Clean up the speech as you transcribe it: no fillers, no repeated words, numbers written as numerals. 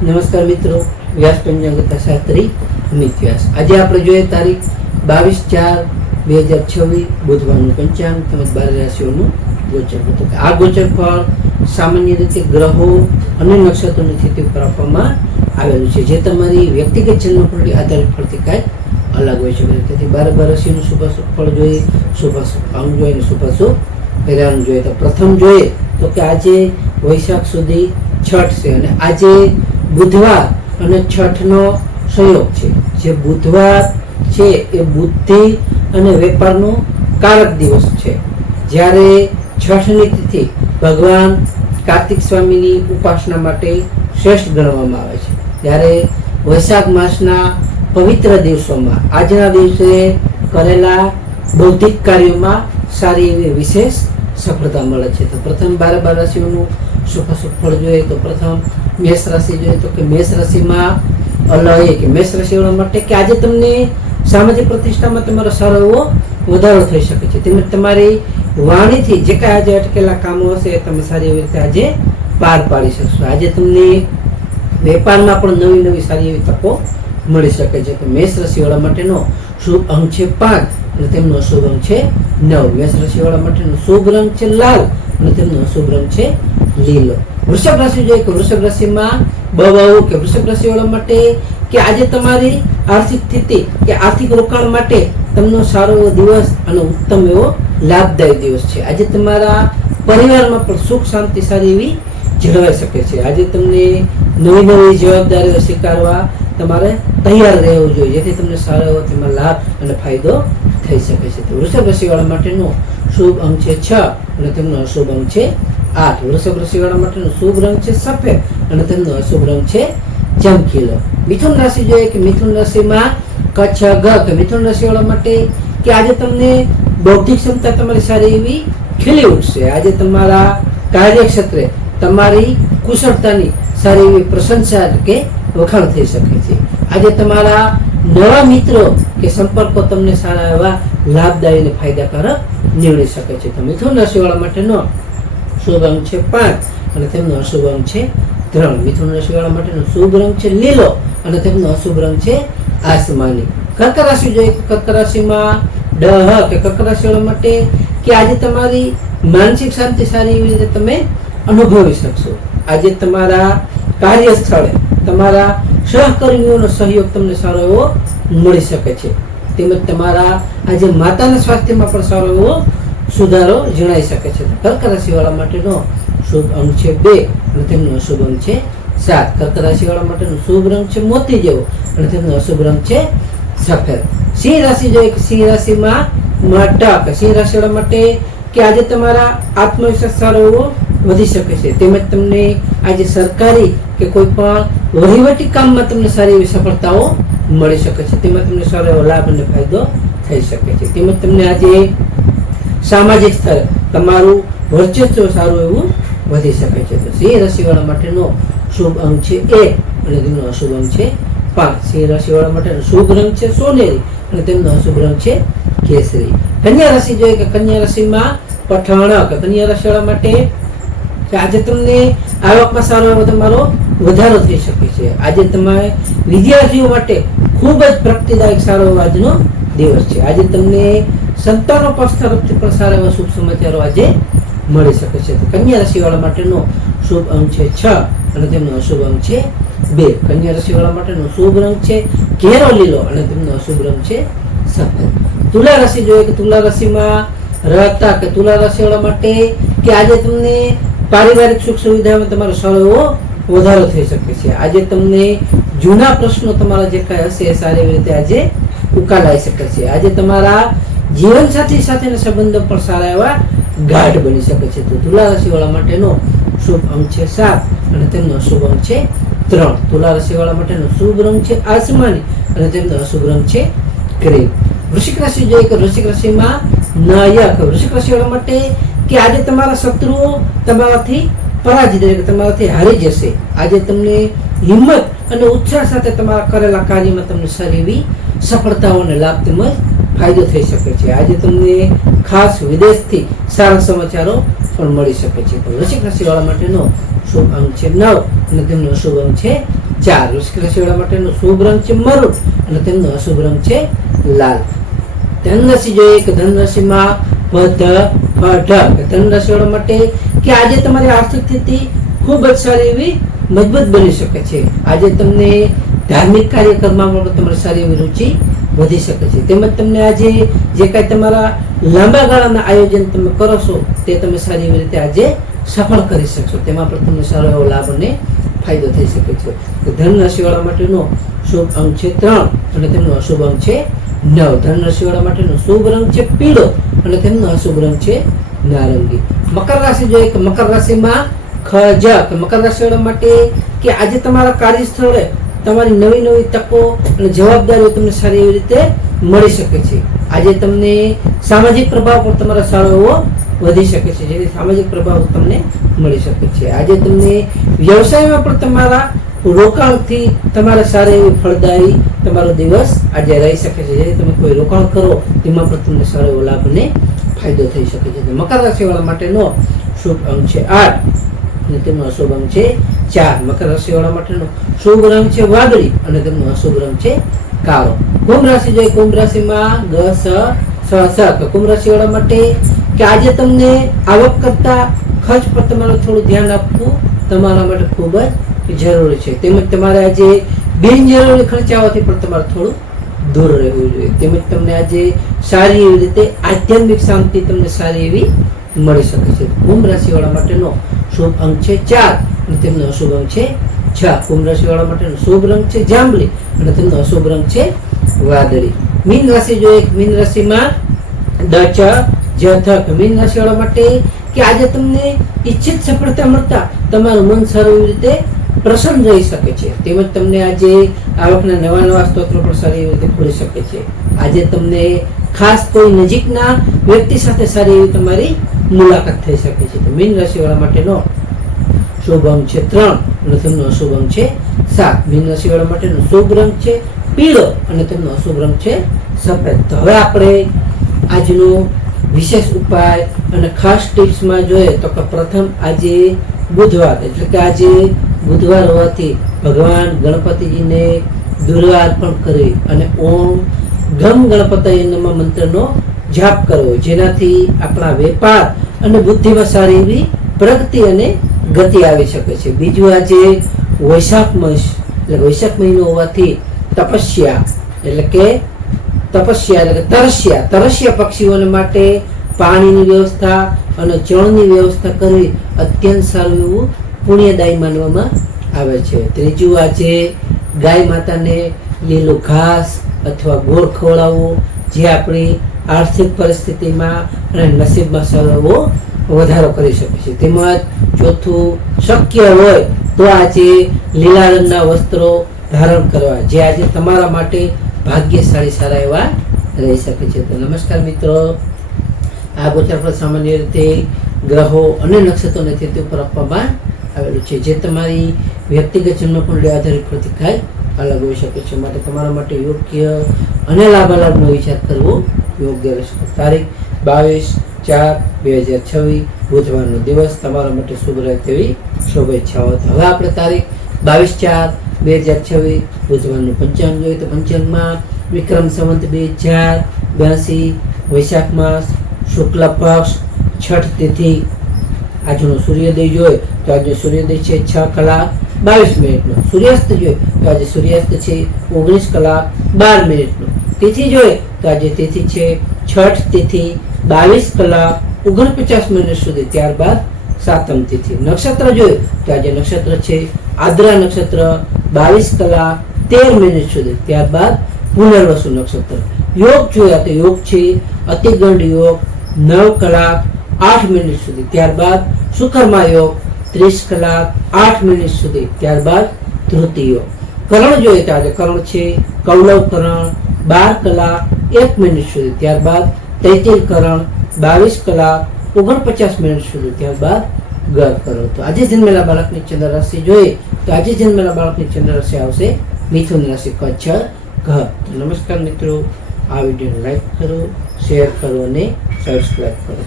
નમસ્કાર મિત્રો, વ્યાસ પંચાંગતા શાસ્ત્રી અમિત વ્યાસ. આજે આપણે જોઈએ તારીખ 22/4/2026 બુધવારનું પંચાંગ તેમજ 12 રાશિઓનું ગોચર. આ ગોચર ફળ સામાન્ય રીતે ગ્રહો અને નક્ષત્રોની સ્થિતિ ઉપર આપવામાં આવેલું છે, જે તમારી વ્યક્તિગત જન્મકુંડળી આધારિત ફળથી કાંઈક અલગ હોય છે. તેથી 12 રાશિનું શુભાશુભ ફળ જોઈએ, શુભાશુભ અંગ જોઈએ અને શુભાશુભ પરિણામ જોઈએ. તો પ્રથમ જોઈએ તો કે આજે વૈશાખ સુધી છઠ છે અને આજે બુધવાર અને છઠનો સંયોગ છે. જે બુધવાર છે એ બુદ્ધિ અને વેપારનો કારક દિવસ છે, જ્યારે છઠની તિથિ ભગવાન કાર્તિક સ્વામીની ઉપાસના માટે શ્રેષ્ઠ ગણવામાં આવે છે. ત્યારે વૈશાખ માસના પવિત્ર દિવસોમાં આજના દિવસે કરેલા બૌદ્ધિક કાર્યોમાં સારી એવી વિશેષ સફળતા મળે છે. તો પ્રથમ 12 રાશિઓનું શુભાશુભ ફળ જોઈએ તો પ્રથમ મેષ રાશિ જોઈએ તો કે મેષ રાશિમાં અલય કે મેષ રાશિવાળા માટે કે આજે તમને સામાજિક પ્રતિષ્ઠામાં તમારો સારો એવો વધારો થઈ શકે છે. તેમજ તમારી વાણીથી જે કાંઈ આજે અટકેલા કામો હશે એ તમે સારી એવી રીતે આજે પાર પાડી શકશો. આજે તમને વેપારમાં પણ નવી નવી સારી એવી તકો મળી શકે છે. તો મેષ રાશિવાળા માટેનો શુભ અંક છે 5 અને તેમનો શુભ અંક છે 9. મેષ રાશિવાળા માટેનો શુભ રંગ છે લાલ અને તેમનો શુભ રંગ છે લીલો. વૃષભ રાશિ જોઈએ કે વૃષભ રાશિમાં બહુ કે વૃષભ રાશિવાળા માટે કે આજે તમારી આર્થિક સ્થિતિ કે આર્થિક રોકાણ માટે તમને સારો એવો દિવસ અને ઉત્તમ એવો લાભદાયી દિવસ છે. આજે તમારા પરિવારમાં પણ સુખ શાંતિ સારી એવી જળવાઈ શકે છે. આજે તમને નવી નવી જવાબદારીઓ સ્વીકારવા તમારે તૈયાર રહેવું જોઈએ, જેથી તમને સારો એવો તેમાં લાભ અને ફાયદો થઈ શકે છે. તો વૃષભ રાશિવાળા માટેનો શુભ અંક છે 6 અને તેમનો અશુભ અંક છે 8. વૃષભ રાશિવાળા માટેનો શુભ રંગ છે સફેદ અને તેમનો અશુભ રંગ છે ચમકીલો. મિથુન રાશિ જોઈએ કે મિથુન રાશિમાં કચ્છ ગ કે મિથુન રાશિવાળા માટે કે આજે તમને બૌદ્ધિક ક્ષમતા તમારી સારી એવી ખીલી ઉઠશે. આજે તમારા કાર્યક્ષેત્રે તમારી કુશળતાની સારી એવી પ્રશંસા કે વખાણ થઈ શકે છે. આજે તમારા નવા મિત્રો કે સંપર્કો તમને સારા એવા લાભદાયી અને ફાયદાકારક નીવડી શકે છે. તો મિથુન રાશિવાળા માટેનો શુભ અંક છે 5 અને તેમનો અશુભ અંક છે 3. મિથુન રાશિવાળા માટેનો શુભ રંગ છે લીલો અને તેમનો અશુભ રંગ છે આસમાની. કર્ક રાશિ જોઈએ કર્ક રાશિમાં કે કર્ક રાશિવાળા માટે કે આજે તમારી માનસિક શાંતિ સારી એવી રીતે તમે અનુભવી શકશો. આજે તમારા કાર્યસ્થળે તમારા સહકર્મીઓનો સહયોગ તમને સારો એવો મળી શકે છે. તેમજ તમારા આજે માતાના સ્વાસ્થ્યમાં પણ સારો એવો સુધારો જણાઈ શકે છે. કર્ક રાશિવાળા માટેનો શુભ અંક છે 2 અને તેમનો અશુભ અંક છે 7. કર્ક રાશિવાળા માટેનો શુભ રંગ છે મોતી જેવો અને તેમનો અશુભ રંગ છે સફેદ. સિંહ રાશિ જોઈએ કે સિંહ રાશિમાં માટક સિંહ રાશિવાળા માટે કે આજે તમારા આત્મવિશ્વાસ સારો એવો વધી શકે છે. તેમજ તમને આજે સરકારી કે કોઈ પણ વહીવટી કામમાં તમને સારી એવી સફળતાઓ મળી શકે છે. તેમાં તમને સારો એવો લાભ અને ફાયદો થઈ શકે છે. તેમજ તમને આજે સામાજિક સ્તરે તમારું વર્ચસ્વ સારું એવું વધી શકે છે. તો સિંહ રાશિવાળા માટેનો શુભ અંક છે 1 અને તેમનો અશુભ અંક છે 5. સિંહ રાશિવાળા માટેનો શુભ રંગ છે સોનેરી અને તેમનો અશુભ રંગ છે કેસરી. કન્યા રાશિ જોઈએ કે કન્યા રાશિમાં પઠાણ કે કન્યા રાશિવાળા માટે કે આજે તમને આવકમાં સારો એવો તમારો વધારો થઈ શકે છે. આજે તમારે વિદ્યાર્થીઓ માટે ખૂબ જ પ્રગતિદાયક સારો એવો આજનો દિવસ છે. આજે તમને સંતાનો પક્ષ તરફથી પણ સારા એવા શુભ સમાચારો આજે મળી શકે છે. તો કન્યા રાશિવાળા માટેનો શુભ અંક છે 6 અને તેમનો અશુભ અંક છે 2. કન્યા રાશિવાળા માટેનો શુભ રંગ છે ઘેરો લીલો અને તેમનો અશુભ રંગ છે સફેદ. તુલા રાશિ જોઈએ કે તુલા રાશિમાં રહેતા કે તુલા રાશિવાળા માટે કે આજે તમને પારિવારિક સુખ સુવિધામાં તમારો સારો એવો વધારો થઈ શકે છે. આજે તમને જૂના પ્રશ્નો તમારા જે કાંઈ હશે એ સારી એવી રીતે આજે ઉકેલાઈ શકે છે. આજે તમારા જીવનસાથી સાથેના સંબંધો પણ સારા એવા ગાઢ બની શકે છે. તો તુલા રાશિવાળા માટેનો શુભ અંક છે 7 અને તેમનો અશુભ અંક છે 3. તુલા રાશિવાળા માટેનો શુભ રંગ છે આસમાની અને તેમનો અશુભ રંગ છે ક્રીમ. વૃશ્ચિક રાશિ જોઈએ કે વૃશ્ચિક રાશિમાં નાયક વૃશ્ચિક રાશિવાળા માટે કે આજે તમારા શત્રુઓ તમારાથી પરાજિત તમારાથી હારી જશે. આજે તમને હિંમત અને ઉત્સાહ સાથે તમારા કરેલા કાર્યમાં તમને સારી એવી સફળતાઓ અને લાભ તેમજ ફાયદો થઈ શકે છે. આજે તમને ખાસ વિદેશથી સારા સમાચારો પણ મળી શકે છે. તો વૃશ્ચિક રાશિવાળા માટેનો શુભ અંક છે 9 અને તેમનો શુભ અંક છે 4. વૃશ્ચિક રાશિવાળા માટેનો શુભ રંગ છે મરૂન અને તેમનો અશુભ રંગ છે લાલ. ધન રાશિ જોઈએ કે ધન રાશિમાં ધન રાશિવાળા માટે કે આજે તમારી આર્થિક સ્થિતિ ખૂબ જ સારી એવી મજબૂત બની શકે છે. આજે તમને ધાર્મિક કાર્યક્રમમાં પણ તમારી સારી એવી રુચિ વધી શકે છે. તેમજ તમને આજે જે કાંઈ તમારા લાંબા ગાળાના આયોજન તમે કરો છો તે તમે સારી એવી રીતે આજે સફળ કરી શકશો. તેમાં પણ તમને સારો એવો લાભ અને ફાયદો થઈ શકે છે. ધન રાશિવાળા માટેનો શુભ અંક છે 3 અને તેમનો અશુભ અંક છે 9. ધન રાશિવાળા માટેનો શુભ રંગ છે પીળો અને તેમનો અશુભ રંગ છે નારંગી. મકર રાશિ જોઈએ કે મકર રાશિમાં મકર રાશિવાળા માટે કે આજે તમારા કાર્યસ્થળે તમારી નવી નવી તકો અને જવાબદારીઓ તમને સારી એવી રીતે મળી શકે છે. આજે તમને સામાજિક પ્રભાવ પણ તમારા સારો એવો વધી શકે છે, જેથી સામાજિક પ્રભાવ તમને મળી શકે છે. આજે તમને વ્યવસાયમાં પણ તમારા રોકાણથી તમારે સારી એવી ફળદાયી તમારો દિવસ આજે રહી શકે છે. જેથી તમે કોઈ રોકાણ કરો તેમાં પણ તમને સારો એવો લાભ અને ફાયદો થઈ શકે છે. મકર રાશિવાળા માટેનો શુભ અંક છે 8 અને તેમનો અશુભ અંક છે 4. મકર રાશિવાળા માટેનો શુભ રંગ છે વાદળી અને તેમનો અશુભ રંગ છે કાળો. કુંભ રાશિ જોઈએ કુંભ રાશિમાં કુંભ રાશિવાળા માટે કે આજે તમને આવક કરતા ખર્ચ પર તમારે થોડું ધ્યાન આપવું તમારા માટે ખૂબ જ જરૂરી છે. તેમજ તમારે આજે બિનજરૂરી ખર્ચાઓથી પણ તમારે થોડું દૂર રહેવું જોઈએ. તેમજ તમને આજે સારી એવી રીતે આધ્યાત્મિક શાંતિ તમને સારી એવી મળી શકે છે. કુંભ રાશિવાળા માટેનો શુભ અંક છે 4 અને તેમનો અશુભ અંક છે 6. કુંભ રાશિવાળા માટેનો શુભ રંગ છે જાંબલી અને તેમનો અશુભ રંગ છે વાદળી. મીન રાશિ જોઈએ મીન રાશિમાં મીન રાશિવાળા માટે કે આજે તમને ઈચ્છિત સફળતા મળતા તમારું મન સારી એવી રીતે પ્રસન્ન રહી શકે છે. તેમજ તમને આજે આવકના નવા સ્ત્રોતો પણ સારી એવી રીતે ખુલી શકે છે. આજે તમને ખાસ કોઈ નજીકના વ્યક્તિ સાથે સારી એવી તમારી મુલાકાત થઈ શકે છે. તો મીન રાશિવાળા માટેનો શુભ અંક છે 3 અને તેમનો અશુભ અંક છે 7. મીન રાશિવાળા માટેનો શુભ રંગ છે પીળો અને તેમનો અશુભ રંગ છે સફેદ. તો હવે આપણે આજનો વિશેષ ઉપાય અને ખાસ ટિપ્સમાં જોઈએ તો કે પ્રથમ આજે બુધવાર એટલે કે આજે બુધવાર હોવાથી ભગવાન ગણપતિજીને દુર્વા અર્પણ કરી અને ઓમ ગમ ગણપતયે નમઃ મંત્રનો જાપ કરવો, જેનાથી આપણા વેપાર અને બુદ્ધિમાં સારી એવી પ્રગતિ અને ગતિ આવી શકે છે. બીજું આજે વૈશાખ માસ એટલે વૈશાખ મહિનો હોવાથી તરસ્યા પક્ષીઓને માટે પાણીની વ્યવસ્થા અને જળની વ્યવસ્થા કરવી અત્યંત સારું એવું પુણ્યદાયી માનવામાં આવે છે. ત્રીજું આજે ગાય માતાને લીલું ઘાસ અથવા ગોળ ખવડાવવું, જે આપણી આર્થિક પરિસ્થિતિમાં અને નસીબમાં સારો વધારો કરી શકે છે. તેમજ ચોથું શક્ય હોય તો આજે લીલા રંગના વસ્ત્રો ધારણ કરવા, જે આજે તમારા માટે ભાગ્યશાળી સારા એવા રહી શકે છે. તો નમસ્કાર મિત્રો, આ ગોચર પર સામાન્ય રીતે ગ્રહો અને નક્ષત્રોને સ્થિતિ ઉપર આપવામાં આવેલું છે, જે તમારી વ્યક્તિગત જન્મકુંડળી આધારિત પ્રતિકાય અલગ હોઈ શકે છે. માટે તમારા માટે યોગ્ય અને લાભાલાભનો વિચાર કરવો યોગ્ય રહેશે. તારીખ 22/4/2026 બુધવારનો દિવસ તમારા માટે શુભ રહે તેવી શુભેચ્છાઓ. હવે આપણે તારીખ 22/4/2026 બુધવારનું પંચાંગ જોઈએ તો પંચાંગમાં વિક્રમ સંવત 2082 વૈશાખ માસ શુક્લ પક્ષ છઠ તિથિ. આજનો સૂર્યોદય જોઈએ તો આજે સૂર્યોદય છે 6:22 સૂર્યાસ્ત જોઈએ તો આજે સૂર્યાસ્ત છે 19:12. તિથિ જોઈએ તો આજે તિથિ છે છઠ તિથિ 22:49 સુધી, ત્યારબાદ સાતમ તિથિ. નક્ષત્ર જોઈએ તો આજે નક્ષત્ર છે આદ્રા નક્ષત્ર 22:13 સુધી, ત્યારબાદ પુનર્વસુ નક્ષત્ર. યોગ જોયા તો યોગ છે અતિગંડ યોગ 9:08 સુધી, ત્યારબાદ સુકર્મા યોગ 30:08 સુધી, ત્યારબાદ ધૃતિ યોગ. કરણ જોઈએ તો આજે કરણ છે કૌલવ કરણ 12:01 સુધી, ત્યારબાદ તૈતિલ કરણ 22:49 સુધી, ત્યારબાદ ગર કરણ. તો આજે જન્મેલા બાળકની ચંદ્ર રાશિ જોઈએ તો આજે જન્મેલા બાળકની ચંદ્ર રાશિ આવશે મિથુન રાશિ કચ્છ ઘર. નમસ્કાર મિત્રો, આ વિડીયોને લાઈક કરો, શેર કરો અને સબસ્ક્રાઈબ કરો.